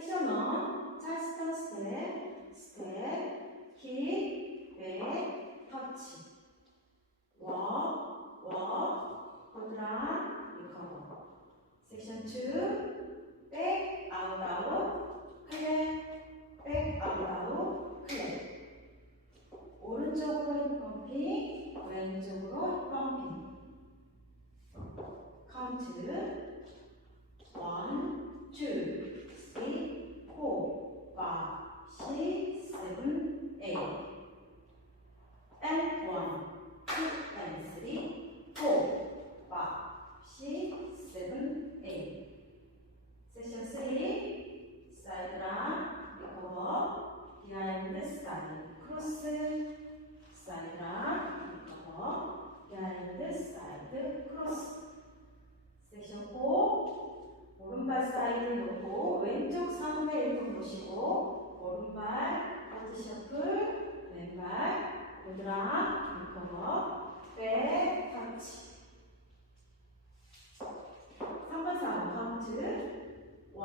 섹션 1 찰스턴 스텝, 스텝, 킥, 백, 터치 워, 코드란, 리커버 섹션 2 백, 아웃, 클랩 백, 아웃, 클랩 오른쪽으로 힙 펌핑, 왼쪽으로 힙 펌핑 카운트 1, 2, 3, 4, 5, 6, 7, 8 and 1, 2 and 3, 4, 5, 6, 7, 8 Section 3 사이드랑 리커버 behind side 크로스 사이드랑 리커버 behind side 크로스 섹션 4 오른발 사이드를 놓고 왼쪽 3분의 1분 보시고 오른발 터치 셔플 왼발 고드랑 리커버 백 터치 3번 4번 카운트 1,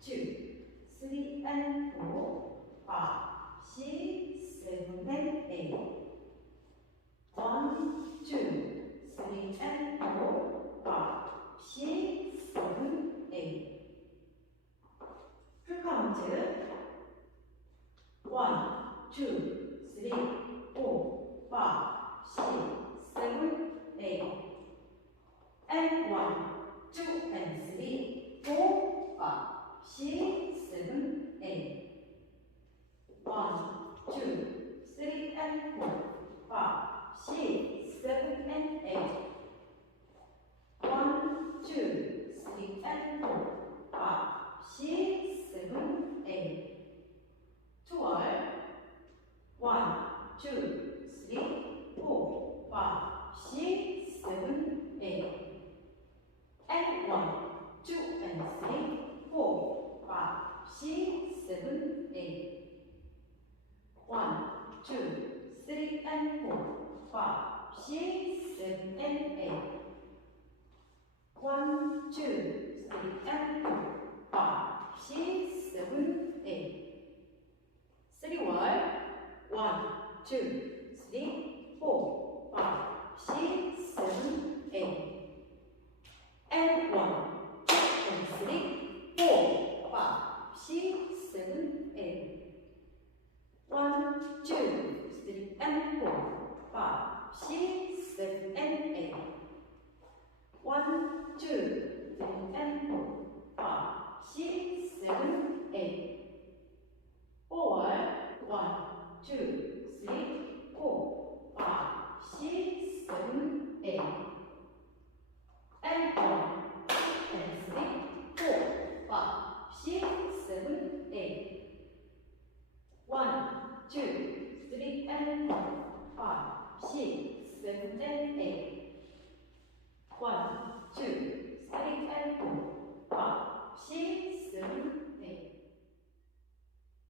2, 3 and 4 5, 6, 7 and 8 1, 2, 3 and 4 5, 6, 7, 8 풀 카운트 1, 2, 3, 4, 5, 6, 7, 8 and 1, 2 and 3, 4, 5, 6, 7, 8 1, 2, 3 and 4, 5, 6, 7 and 8 1, 2, 3 and 4, 5, 6, 7, 8 12 1, 2, 3, 4, 5, 6, 7, 8 and 1, 2 and 3, 4, 5, 6, 7, 8 1, 2, 3 and 4, 5, 6, 7 and 8 1, 2, 3 and 4, 5, 6, 7, 8 3 월 1, 2, 3, 4, 5, 6, 7, 8 and 1, 2 and 3, 4, 5, 6, 7, 8 1, 2, 3 and 4, 5, 6, 7 and 8 1, 2, 3 and 4, 5, 6, 7, 8 4, 1, 2, 3, 4, 5, 6, 7, 8 and 1, 2 and 3, 4, 5, 6, 7, 8 1, 2, 3 and 4, 5, 6, 7 and 8